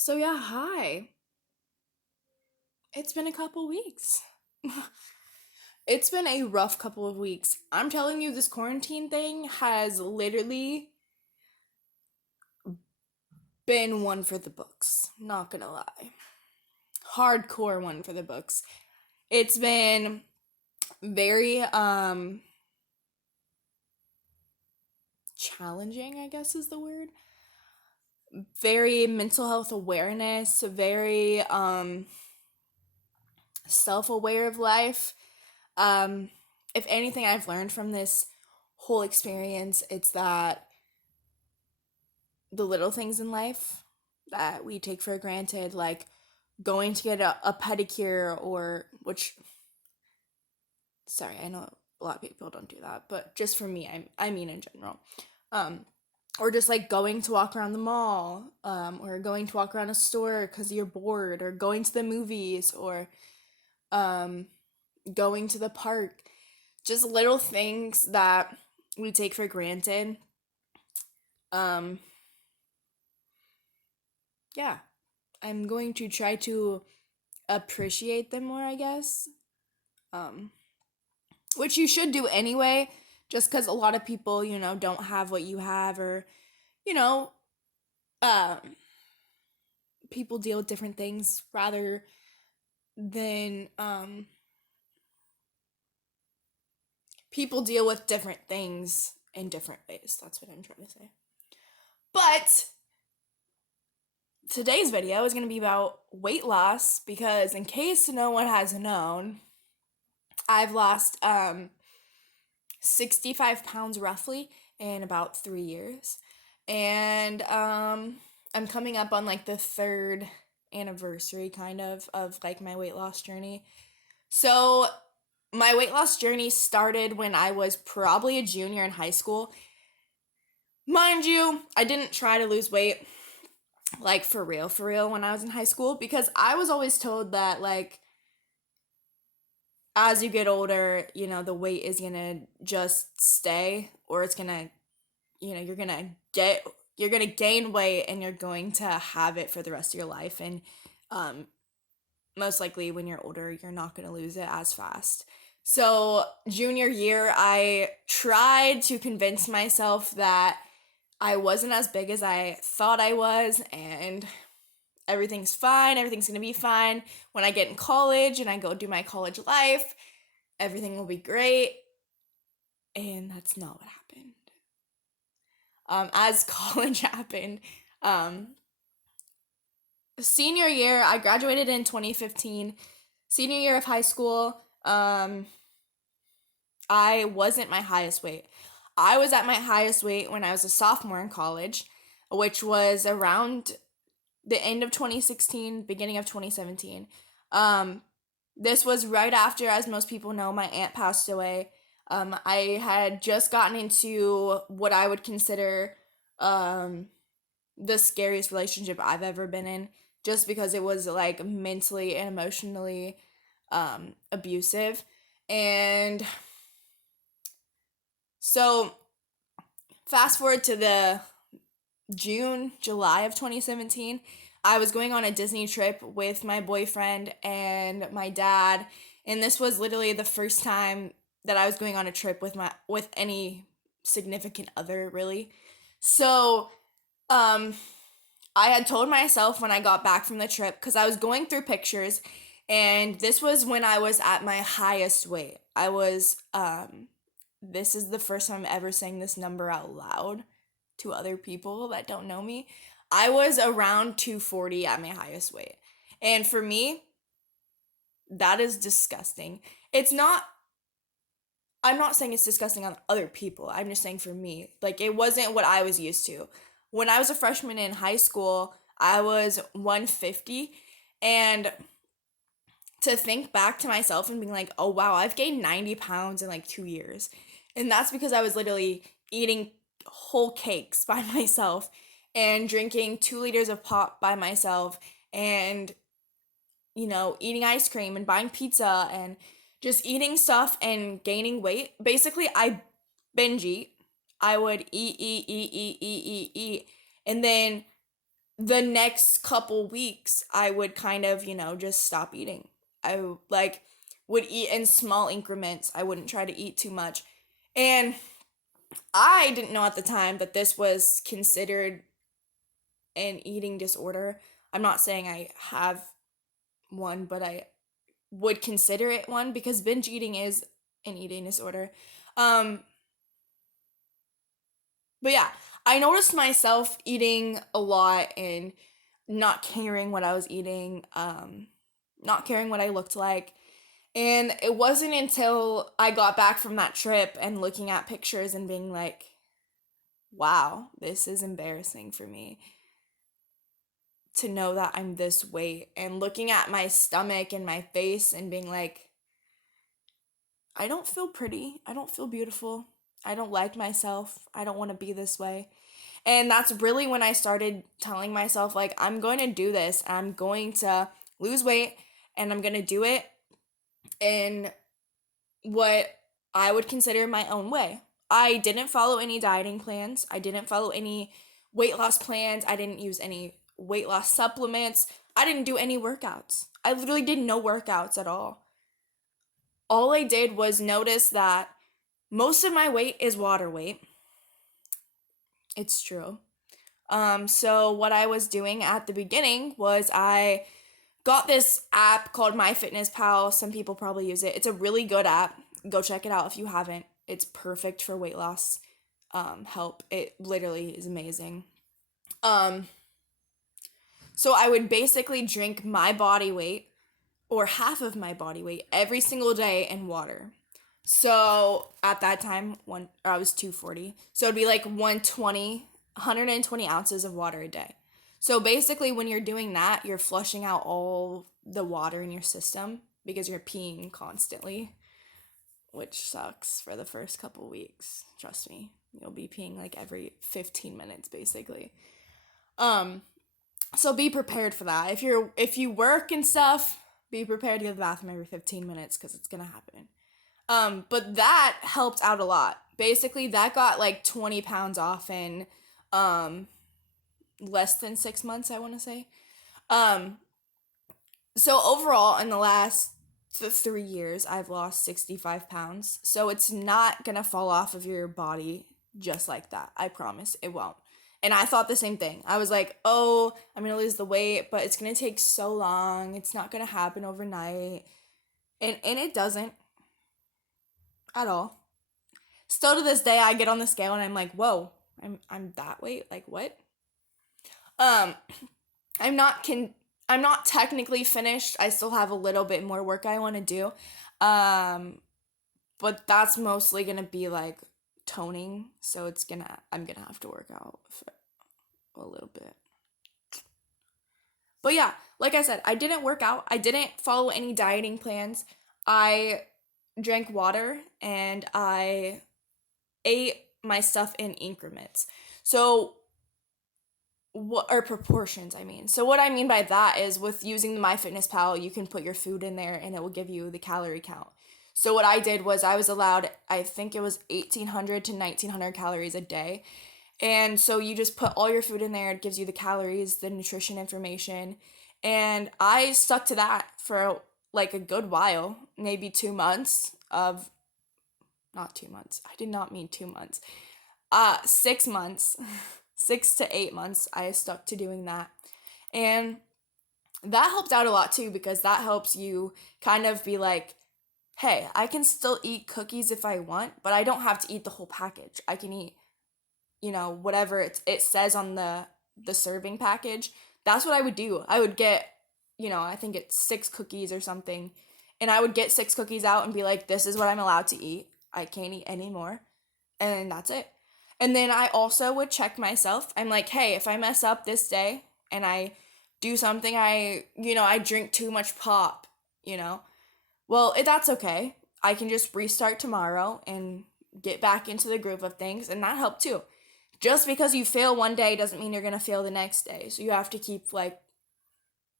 So yeah, hi. It's been a couple weeks. It's been a rough couple of weeks. I'm telling you, this quarantine thing has literally been one for the books. Not gonna lie. Hardcore one for the books. It's been very challenging, I guess is the word. Very mental health awareness, very self-aware of life. Um if anything I've learned from this whole experience, it's that the little things in life that we take for granted, like going to get a pedicure, or which, sorry, I know a lot of people don't do that, but just for me, I mean in general. Um, or just like going to walk around the mall, or going to walk around a store because you're bored, or going to the movies, or um, going to the park. Just little things that we take for granted. Um, yeah, I'm going to try to appreciate them more, I guess. Um, which you should do anyway, just because a lot of people, don't have what you have, or, you know, um, people deal with different things rather than people deal with different things in different ways. That's what I'm trying to say. But today's video is going to be about weight loss because, in case no one has known, I've lost 65 pounds roughly in about 3 years. And I'm coming up on like the third anniversary of like my weight loss journey. So my weight loss journey started when I was probably a junior in high school. Mind you, I didn't try to lose weight like for real when I was in high school, because I was always told that like as you get older, the weight is gonna just stay, or it's gonna, you're gonna gain weight and you're going to have it for the rest of your life. And um, most likely when you're older, you're not gonna lose it as fast. So, junior year, I tried to convince myself that I wasn't as big as I thought I was, and everything's fine, everything's gonna be fine. When I get in college and I go do my college life, everything will be great. And that's not what happened. As college happened, um, senior year, I graduated in 2015. Senior year of high school, I wasn't my highest weight. I was at my highest weight when I was a sophomore in college, which was around the end of 2016, beginning of 2017. Um, this was right after, as most people know, my aunt passed away. I had just gotten into what I would consider the scariest relationship I've ever been in, just because it was like mentally and emotionally abusive. And so, fast forward to the July of 2017, I was going on a Disney trip with my boyfriend and my dad, and this was literally the first time that I was going on a trip with any significant other, really. So, um I had told myself when I got back from the trip, because I was going through pictures, and this was when I was at my highest weight. This is the first time I'm ever saying this number out loud to other people that don't know me. I was around 240 at my highest weight. And for me, that is disgusting. I'm not saying it's disgusting on other people. I'm just saying for me, like it wasn't what I was used to. When I was a freshman in high school, I was 150, and to think back to myself and being like, "Oh wow, I've gained 90 pounds in like 2 years." And that's because I was literally eating whole cakes by myself and drinking 2 liters of pop by myself, and eating ice cream and buying pizza and just eating stuff and gaining weight. Basically, I binge eat. I would eat, and then the next couple weeks, I would kind of, just stop eating. I like would eat in small increments. I wouldn't try to eat too much. And I didn't know at the time that this was considered an eating disorder. I'm not saying I have one, but I would consider it one because binge eating is an eating disorder. Um, but yeah, I noticed myself eating a lot and not caring what I was eating, not caring what I looked like. And it wasn't until I got back from that trip and looking at pictures and being like, wow, this is embarrassing for me to know that I'm this weight. And looking at my stomach and my face and being like, I don't feel pretty. I don't feel beautiful. I don't like myself. I don't want to be this way. And that's really when I started telling myself, like, I'm going to do this. I'm going to lose weight and I'm going to do it in what I would consider my own way. I didn't follow any dieting plans. I didn't follow any weight loss plans. I didn't use any weight loss supplements. I didn't do any workouts. I literally did no workouts at all I did was notice that most of my weight is water weight. It's true. So what I was doing at the beginning was I got this app called MyFitnessPal. Some people probably use it. It's a really good app. Go check it out if you haven't. It's perfect for weight loss help. It literally is amazing. Um, so I would basically drink my body weight or half of my body weight every single day in water. So at that time, I was 240. So it'd be like 120 ounces of water a day. So basically, when you're doing that, you're flushing out all the water in your system because you're peeing constantly, which sucks for the first couple weeks. Trust me, you'll be peeing like every 15 minutes, basically. Um, so be prepared for that. If you work and stuff, be prepared to go to the bathroom every 15 minutes because it's gonna happen. But that helped out a lot. Basically, that got like 20 pounds off in um less than 6 months, I want to say. Um, so overall, in the last 3 years, I've lost 65 pounds. So it's not gonna fall off of your body just like that. I promise it won't. And I thought the same thing. I was like, oh, I'm gonna lose the weight, but it's gonna take so long. It's not gonna happen overnight. And it doesn't at all. Still to this day, I get on the scale and I'm like, whoa, I'm that weight. Like what? Um, I'm not can I'm not technically finished. I still have a little bit more work I want to do. Um, but that's mostly gonna be like toning. So I'm gonna have to work out for a little bit. But yeah, like I said, I didn't work out. I didn't follow any dieting plans. I drank water and I ate my stuff in increments. So what are proportions, I mean. So what I mean by that is with using the MyFitnessPal, you can put your food in there and it will give you the calorie count. So what I did was I was allowed, I think it was 1800 to 1900 calories a day. And so you just put all your food in there, it gives you the calories, the nutrition information. And I stuck to that for like a good while, maybe 2 months of, not 2 months, I did not mean 2 months, 6 months, 6 to 8 months, I stuck to doing that. And that helped out a lot too because that helps you kind of be like, hey, I can still eat cookies if I want, but I don't have to eat the whole package. I can eat, whatever it says on the serving package. That's what I would do. I would get, I think it's 6 cookies or something, and I would get 6 cookies out and be like, this is what I'm allowed to eat. I can't eat any more, and that's it. And then I also would check myself. I'm like, hey, if I mess up this day and I do something, I drink too much pop, well, that's okay. I can just restart tomorrow and get back into the groove of things, and that helped too. Just because you fail one day doesn't mean you're gonna fail the next day. So you have to keep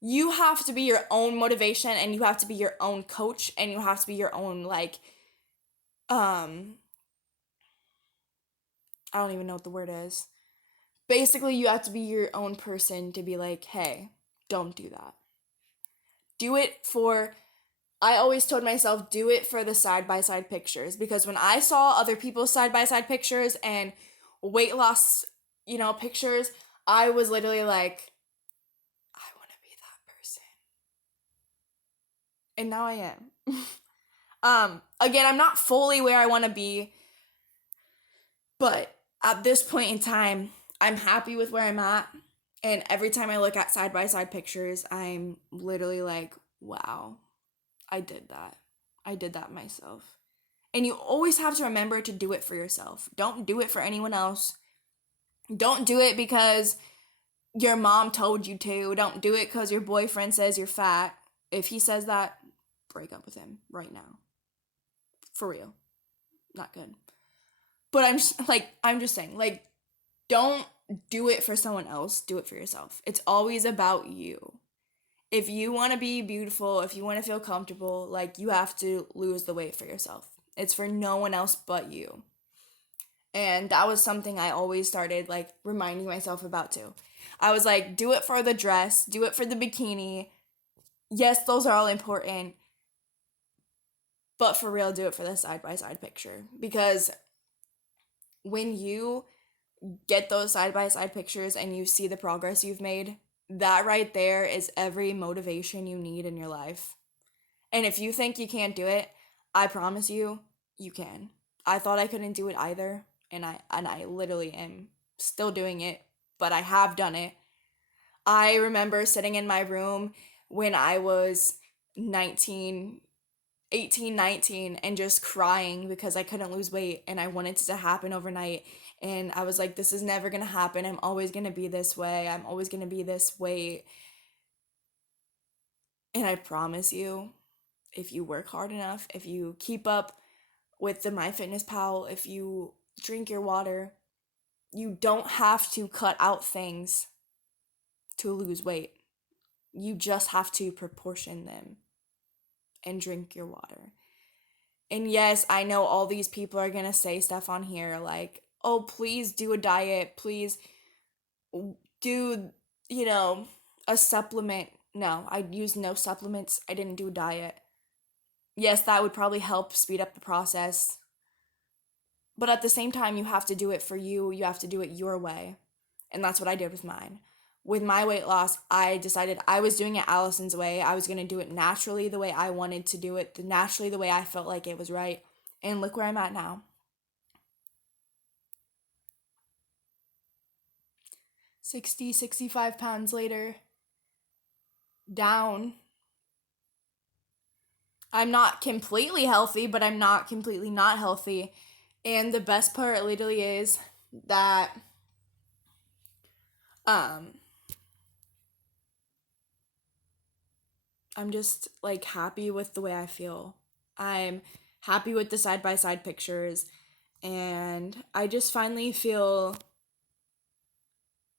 you have to be your own motivation and you have to be your own coach and you have to be your own um I don't even know what the word is. basically you have to be your own person to be like, hey, don't do that. Do it for, I always told myself, do it for the side by side pictures. Because when I saw other people's side by side pictures and weight loss, pictures, I was literally like, I want to be that person. And now I am. Again, I'm not fully where I want to be, but at this point in time, I'm happy with where I'm at. And every time I look at side by side pictures, I'm literally like, wow, I did that. I did that myself. And you always have to remember to do it for yourself. Don't do it for anyone else. Don't do it because your mom told you to. Don't do it because your boyfriend says you're fat. If he says that, break up with him right now. For real. Not good. But I'm just saying, like, don't do it for someone else. Do it for yourself. It's always about you. If you want to be beautiful, if you want to feel comfortable, like, you have to lose the weight for yourself. It's for no one else but you. And that was something I always started, like, reminding myself about too. I was like, do it for the dress, do it for the bikini. Yes, those are all important. But for real, do it for the side by side picture. Because when you get those side by side pictures and you see the progress you've made, that right there is every motivation you need in your life. And if you think you can't do it, I promise you, you can. I thought I couldn't do it either, and I literally am still doing it, but I have done it. I remember sitting in my room when I was 19, 18, 19, and just crying because I couldn't lose weight and I wanted it to happen overnight. And I was like, this is never gonna happen. I'm always gonna be this way. I'm always gonna be this weight. And I promise you, if you work hard enough, if you keep up with the MyFitnessPal, if you drink your water, you don't have to cut out things to lose weight. You just have to proportion them and drink your water. And yes, I know all these people are gonna say stuff on here like, oh, please do a diet, please do, a supplement. No, I used no supplements. I didn't do a diet. Yes, that would probably help speed up the process. But at the same time, you have to do it for you. You have to do it your way. And that's what I did with mine. With my weight loss, I decided I was doing it Allison's way. I was going to do it naturally the way I wanted to do it, naturally the way I felt like it was right. And look where I'm at now. 60, 65 pounds later, down. I'm not completely healthy, but I'm not completely not healthy. And the best part literally is that um I'm just like happy with the way I feel. I'm happy with the side by side pictures, and I just finally feel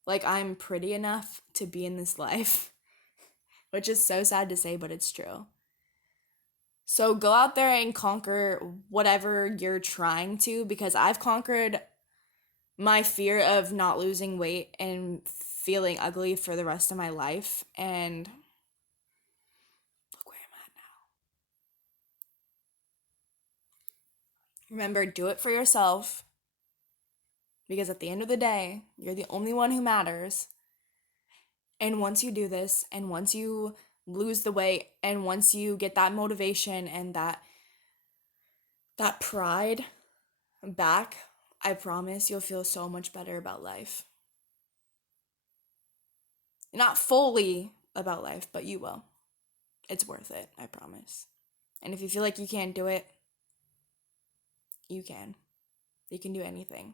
like I'm pretty enough to be in this life, which is so sad to say, but it's true. So go out there and conquer whatever you're trying to, because I've conquered my fear of not losing weight and feeling ugly for the rest of my life, and look where I'm at now. Remember, do it for yourself, because at the end of the day, you're the only one who matters. And once you do this, and once you lose the weight, and once you get that motivation and that pride back, I promise you'll feel so much better about life. Not fully about life, but you will. It's worth it, I promise. And if you feel like you can't do it, you can. You can do anything.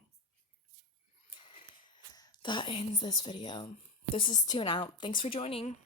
That ends this video. This is Tune Out. Thanks for joining.